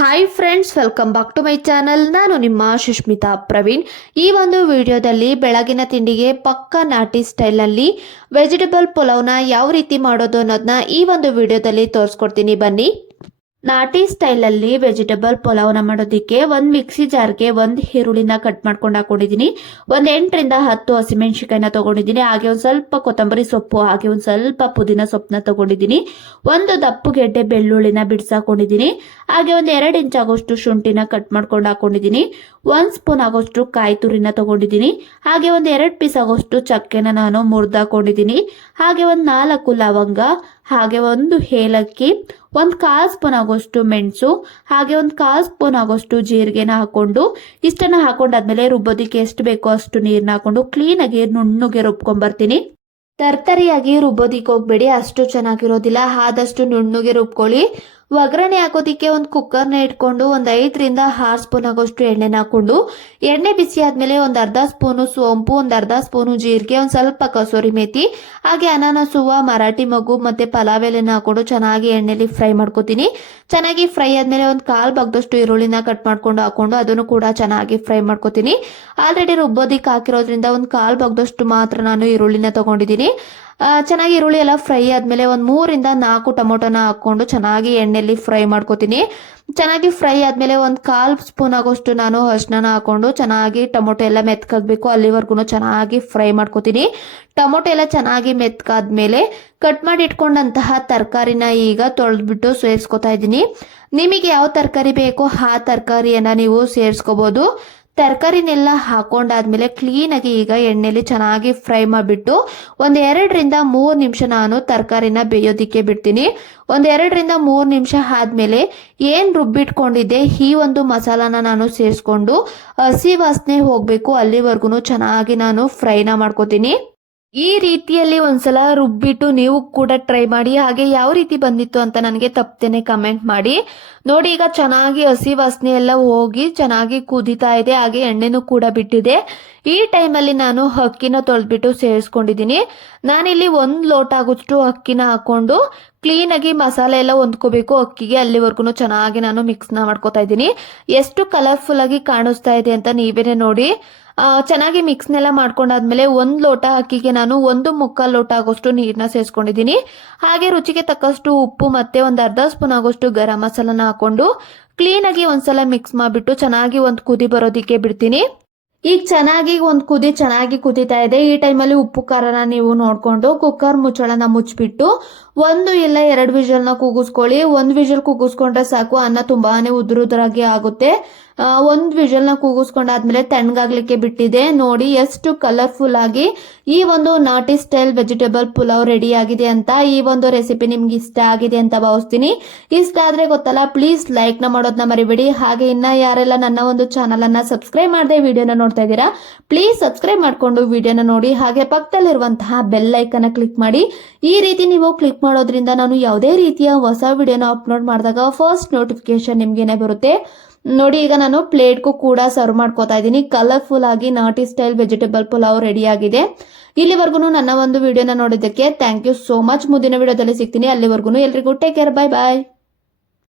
Hi friends welcome back to my channel ನಾನು ನಿಮ್ಮ ಸುಷ್ಮಿತಾ ಪ್ರವೀಣ್. ಈ ಒಂದು ವಿಡಿಯೋದಲ್ಲಿ ಬೆಳಗಿನ ತಿಂಡಿಗೆ ಪಕ್ಕ ನಾಟಿ ಸ್ಟೈಲಲ್ಲಿ ವೆಜಿಟೇಬಲ್ ಪುಲಾವ್ನ ಯಾವ ರೀತಿ ಮಾಡೋದು ಅನ್ನೋದನ್ನ ಈ ಒಂದು ವಿಡಿಯೋದಲ್ಲಿ ತೋರಿಸ್ಕೊಡ್ತೀನಿ. ಬನ್ನಿ. ನಾಟಿ ಸ್ಟೈಲಲ್ಲಿ ವೆಜಿಟೇಬಲ್ ಪಲಾವ್ನ ಮಾಡೋದಕ್ಕೆ ಒಂದು ಮಿಕ್ಸಿ ಜಾರ್ಗೆ ಒಂದು ಈರುಳ್ಳಿನ ಕಟ್ ಮಾಡ್ಕೊಂಡು ಹಾಕೊಂಡಿದ್ದೀನಿ ಒಂದು ಎಂಟರಿಂದ ಹತ್ತು ಹಸಿಮೆಣಸಿಕಾಯಿನ ತಗೊಂಡಿದ್ದೀನಿ ಹಾಗೆ ಒಂದು ಸ್ವಲ್ಪ ಕೊತ್ತಂಬರಿ ಸೊಪ್ಪು, ಹಾಗೆ ಒಂದು ಸ್ವಲ್ಪ ಪುದೀನ ಸೊಪ್ಪನ್ನ ತಗೊಂಡಿದ್ದೀನಿ ಒಂದು ದಪ್ಪು ಗೆಡ್ಡೆ ಬೆಳ್ಳುಳ್ಳಿನ ಬಿಡಿಸಾಕೊಂಡಿದ್ದೀನಿ ಹಾಗೆ ಒಂದು ಎರಡು ಇಂಚ್ ಆಗೋಷ್ಟು ಶುಂಠಿನ ಕಟ್ ಮಾಡ್ಕೊಂಡು ಹಾಕೊಂಡಿದ್ದೀನಿ ಒಂದು ಸ್ಪೂನ್ ಆಗೋಷ್ಟು ಕಾಯಿ ತುರಿನ ತಗೊಂಡಿದ್ದೀನಿ ಹಾಗೆ ಒಂದು ಎರಡು ಪೀಸ್ ಆಗೋಷ್ಟು ಚಕ್ಕೆನ ನಾನು ಮುರಿದಾಕೊಂಡಿದ್ದೀನಿ ಹಾಗೆ ಒಂದು ನಾಲ್ಕು ಲವಂಗ ಹಾಗೆ ಒಂದು ಏಲಕ್ಕಿ, ಒಂದು ಕಾಲು ಸ್ಪೂನ್ ಆಗೋಷ್ಟು ಮೆಣಸು, ಹಾಗೆ ಒಂದು ಕಾಲು ಸ್ಪೂನ್ ಆಗೋಷ್ಟು ಜೀರಿಗೆನ ಹಾಕೊಂಡು ಇಷ್ಟನ್ನ ಹಾಕೊಂಡಾದ್ಮೇಲೆ ರುಬ್ಬೋದಿಕ್ಕೆ ಎಷ್ಟು ಬೇಕೋ ಅಷ್ಟು ನೀರನ್ನ ಹಾಕೊಂಡು ಕ್ಲೀನಾಗಿ ನುಣ್ಣಗೆ ರುಬ್ಕೊಂಡ್ಬರ್ತೀನಿ ತರ್ತರಿಯಾಗಿ ರುಬ್ಬೋದಿಕ್ಕೆ ಹೋಗ್ಬೇಡಿ, ಅಷ್ಟು ಚೆನ್ನಾಗಿರೋದಿಲ್ಲ, ಆದಷ್ಟು ನುಣ್ಣಗೆ ರುಬ್ಕೊಳ್ಳಿ. ಒಗ್ಗರಣೆ ಹಾಕೋದಿಕ್ಕೆ ಒಂದು ಕುಕ್ಕರ್ನ ಇಟ್ಕೊಂಡು ಒಂದು ಐದರಿಂದ ಆರು ಸ್ಪೂನ್ ಆಗೋಷ್ಟು ಎಣ್ಣೆನ ಹಾಕೊಂಡು, ಎಣ್ಣೆ ಬಿಸಿ ಆದಮೇಲೆ ಒಂದು ಅರ್ಧ ಸ್ಪೂನು ಸೋಂಪು, ಒಂದು ಅರ್ಧ ಸ್ಪೂನು ಜೀರಿಗೆ, ಒಂದು ಸ್ವಲ್ಪ ಕಸೂರಿ ಮೇತಿ, ಹಾಗೆ ಅನಾನಸ್, ಹೂವು, ಮರಾಠಿ ಮಗು ಮತ್ತು ಪಲಾವ್ ಎಲೆನ ಹಾಕೊಂಡು ಚೆನ್ನಾಗಿ ಎಣ್ಣೆಲಿ ಫ್ರೈ ಮಾಡ್ಕೋತೀನಿ. ಚೆನ್ನಾಗಿ ಫ್ರೈ ಆದಮೇಲೆ ಒಂದು ಕಾಲು ಬಗ್ದಷ್ಟು ಈರುಳ್ಳಿನ ಕಟ್ ಮಾಡ್ಕೊಂಡು ಹಾಕೊಂಡು ಅದನ್ನು ಕೂಡ ಚೆನ್ನಾಗಿ ಫ್ರೈ ಮಾಡ್ಕೋತೀನಿ. ಆಲ್ರೆಡಿ ರುಬ್ಬೋದಿಕ್ಕೆ ಹಾಕಿರೋದ್ರಿಂದ ಒಂದು ಕಾಲು ಬಗ್ದಷ್ಟು ಮಾತ್ರ ನಾನು ಈರುಳ್ಳಿನ ತಗೊಂಡಿದ್ದೀನಿ. ಚೆನ್ನಾಗಿ ಈರುಳ್ಳಿ ಎಲ್ಲ ಫ್ರೈ ಆದಮೇಲೆ ಒಂದು ಮೂರಿಂದ ನಾಲ್ಕು ಟೊಮೊಟೊನ ಹಾಕ್ಕೊಂಡು ಚೆನ್ನಾಗಿ ಎಣ್ಣೆಯಲ್ಲಿ ಫ್ರೈ ಮಾಡ್ಕೋತೀನಿ. ಚೆನ್ನಾಗಿ ಫ್ರೈ ಆದಮೇಲೆ ಒಂದು ಕಾಲು ಸ್ಪೂನ್ ಆಗೋಷ್ಟು ನಾನು ಅರ್ಶಿನ ಹಾಕೊಂಡು ಚೆನ್ನಾಗಿ ಟೊಮೊಟೊ ಎಲ್ಲ ಮೆತ್ಕಾಗಬೇಕು ಅಲ್ಲಿವರೆಗೂ ಚೆನ್ನಾಗಿ ಫ್ರೈ ಮಾಡ್ಕೋತೀನಿ. ಟೊಮೊಟೊ ಎಲ್ಲ ಚೆನ್ನಾಗಿ ಮೆತ್ಕಾದ್ಮೇಲೆ ಕಟ್ ಮಾಡಿ ಇಟ್ಕೊಂಡಂತಹ ತರಕಾರಿನ ಈಗ ತೊಳೆದ್ಬಿಟ್ಟು ಸೇರಿಸ್ಕೊತಾ ಇದ್ದೀನಿ. ನಿಮಗೆ ಯಾವ ತರಕಾರಿ ಬೇಕೋ ಆ ತರಕಾರಿಯನ್ನು ನೀವು ಸೇರಿಸ್ಕೋಬೋದು. ತರಕಾರಿನೆಲ್ಲ ಹಾಕೊಂಡಾದ್ಮೇಲೆ ಕ್ಲೀನಾಗಿ ಈಗ ಎಣ್ಣೆಲಿ ಚೆನ್ನಾಗಿ ಫ್ರೈ ಮಾಡಿಬಿಟ್ಟು ಒಂದು ಎರಡರಿಂದ ಮೂರು ನಿಮಿಷ ನಾನು ತರಕಾರಿನ ಬೇಯೋದಿಕ್ಕೆ ಬಿಡ್ತೀನಿ. ಒಂದು ಎರಡರಿಂದ ಮೂರು ನಿಮಿಷ ಆದಮೇಲೆ ಏನು ರುಬ್ಬಿಟ್ಕೊಂಡಿದ್ದೆ ಈ ಒಂದು ಮಸಾಲಾನ ನಾನು ಸೇರಿಸ್ಕೊಂಡು, ಹಸಿ ವಾಸನೆ ಹೋಗಬೇಕು ಅಲ್ಲಿವರೆಗೂ ಚೆನ್ನಾಗಿ ನಾನು ಫ್ರೈನ ಮಾಡ್ಕೋತೀನಿ. ಈ ರೀತಿಯಲ್ಲಿ ಒಂದ್ಸಲ ರುಬ್ಬಿಟ್ಟು ನೀವು ಕೂಡ ಟ್ರೈ ಮಾಡಿ, ಹಾಗೆ ಯಾವ ರೀತಿ ಬಂದಿತ್ತು ಅಂತ ನನಗೆ ತಪ್ಪದೇನೆ ಕಮೆಂಟ್ ಮಾಡಿ. ನೋಡಿ, ಈಗ ಚೆನ್ನಾಗಿ ಹಸಿ ವಾಸನೆ ಎಲ್ಲ ಹೋಗಿ ಚೆನ್ನಾಗಿ ಕುದಿತಾ ಇದೆ, ಹಾಗೆ ಎಣ್ಣೆನೂ ಕೂಡ ಬಿಟ್ಟಿದೆ. ಈ ಟೈಮಲ್ಲಿ ನಾನು ಅಕ್ಕಿನ ತೊಳೆದ್ಬಿಟ್ಟು ಸೇರಿಸ್ಕೊಂಡಿದ್ದೀನಿ. ನಾನಿಲ್ಲಿ ಒಂದು ಲೋಟ ಆಗೋಷ್ಟು ಅಕ್ಕಿನ ಹಾಕೊಂಡು ಕ್ಲೀನಾಗಿ ಮಸಾಲೆ ಎಲ್ಲ ಹೊಂದ್ಕೋಬೇಕು. ಅಕ್ಕಿಗೆ ಅಲ್ಲಿವರೆಗೂ ಚೆನ್ನಾಗಿ ನಾನು ಮಿಕ್ಸ್ನ ಮಾಡ್ಕೋತಾ ಇದ್ದೀನಿ. ಎಷ್ಟು ಕಲರ್ಫುಲ್ ಆಗಿ ಕಾಣಿಸ್ತಾ ಇದೆ ಅಂತ ನೀವೇನೆ ನೋಡಿ. ಚೆನ್ನಾಗಿ ಮಿಕ್ಸ್ನೆಲ್ಲ ಮಾಡ್ಕೊಂಡಾದ್ಮೇಲೆ ಒಂದು ಲೋಟ ಅಕ್ಕಿಗೆ ನಾನು ಒಂದು ಮುಕ್ಕಾಲು ಲೋಟ ಆಗೋಷ್ಟು ನೀರನ್ನ ಸೇರಿಸ್ಕೊಂಡಿದ್ದೀನಿ ಹಾಗೆ ರುಚಿಗೆ ತಕ್ಕಷ್ಟು ಉಪ್ಪು ಮತ್ತೆ ಒಂದು ಅರ್ಧ ಸ್ಪೂನ್ ಆಗೋಷ್ಟು ಗರಂ ಮಸಾಲನ ಹಾಕೊಂಡು ಕ್ಲೀನಾಗಿ ಒಂದ್ಸಲ ಮಿಕ್ಸ್ ಮಾಡಿಬಿಟ್ಟು ಚೆನ್ನಾಗಿ ಒಂದು ಕುದಿ ಬರೋದಿಕ್ಕೆ ಬಿಡ್ತೀನಿ. ಈಗ ಚೆನ್ನಾಗಿ ಒಂದು ಕುದಿ ಚೆನ್ನಾಗಿ ಕುದೀತಾ ಇದೆ. ಈ ಟೈಮಲ್ಲಿ ಉಪ್ಪು ಖಾರನ ನೀವು ನೋಡಿಕೊಂಡು ಕುಕ್ಕರ್ ಮುಚ್ಚಳನ ಮುಚ್ಚಿಬಿಟ್ಟು ಒಂದು ಇಲ್ಲ ಎರಡು ವಿಷಲ್ನ ಕೂಗಿಸ್ಕೊಳ್ಳಿ. ಒಂದು ವಿಷಲ್ ಕೂಗಿಸ್ಕೊಂಡ್ರೆ ಸಾಕು, ಅನ್ನ ತುಂಬಾನೇ ಉದುರುದ್ರಾಗಿ ಆಗುತ್ತೆ. ಒಂದು ವಿಷಲ್ನ ಕೂಗಿಸ್ಕೊಂಡಾದ್ಮೇಲೆ ತಣ್ಣಗಾಗ್ಲಿಕ್ಕೆ ಬಿಟ್ಟಿದೆ. ನೋಡಿ, ಎಷ್ಟು ಕಲರ್ಫುಲ್ ಆಗಿ ಈ ಒಂದು ನಾಟಿ ಸ್ಟೈಲ್ ವೆಜಿಟೇಬಲ್ ಪುಲಾವ್ ರೆಡಿ ಆಗಿದೆ ಅಂತ ಈ ಒಂದು ರೆಸಿಪಿ ನಿಮ್ಗೆ ಇಷ್ಟ ಆಗಿದೆ ಅಂತ ಭಾವಿಸ್ತೀನಿ. ಇಷ್ಟ ಆದ್ರೆ ಗೊತ್ತಲ್ಲ ಪ್ಲೀಸ್ ಲೈಕ್ನ ಮಾಡೋದನ್ನ ಮರಿಬೇಡಿ. ಹಾಗೆ ಇನ್ನ ಯಾರೆಲ್ಲ ನನ್ನ ಒಂದು ಚಾನಲ್ ಅನ್ನ ಸಬ್ಸ್ಕ್ರೈಬ್ ಮಾಡದೆ ವಿಡಿಯೋನ ನೋಡ್ತಾ ಇದ್ದೀರಾ ಪ್ಲೀಸ್ ಸಬ್ಸ್ಕ್ರೈಬ್ ಮಾಡ್ಕೊಂಡು ವಿಡಿಯೋನ ನೋಡಿ. ಹಾಗೆ ಪಕ್ಕದಲ್ಲಿರುವಂತಹ ಬೆಲ್ ಐಕನ್ನ ಕ್ಲಿಕ್ ಮಾಡಿ. ಈ ರೀತಿ ನೀವು ಕ್ಲಿಕ್ ಮಾಡೋದ್ರಿಂದ ನಾನು ಯಾವುದೇ ರೀತಿಯ ಹೊಸ ವಿಡಿಯೋನ ಅಪ್ಲೋಡ್ ಮಾಡಿದಾಗ ಫಸ್ಟ್ ನೋಟಿಫಿಕೇಶನ್ ನಿಮ್ಗೇನೆ ಬರುತ್ತೆ. ನೋಡಿ, ಈಗ ನಾನು ಪ್ಲೇಟ್ಗೂ ಕೂಡ ಸರ್ವ್ ಮಾಡ್ಕೋತಾ ಇದ್ದೀನಿ. ಕಲರ್ಫುಲ್ ಆಗಿ ನಾಟಿ ಸ್ಟೈಲ್ ವೆಜಿಟೇಬಲ್ ಪುಲಾವ್ ರೆಡಿ ಆಗಿದೆ. ಇಲ್ಲಿವರೆಗೂ ನನ್ನ ಒಂದು ವಿಡಿಯೋನ ನೋಡಿದ್ದಕ್ಕೆ ಥ್ಯಾಂಕ್ ಯು ಸೋ ಮಚ್ ಮುಂದಿನ ವಿಡಿಯೋದಲ್ಲಿ ಸಿಗ್ತೀನಿ. ಅಲ್ಲಿವರೆಗೂ ಎಲ್ರಿಗೂ ಟೇಕ್ ಕೇರ್ ಬೈ ಬಾಯ್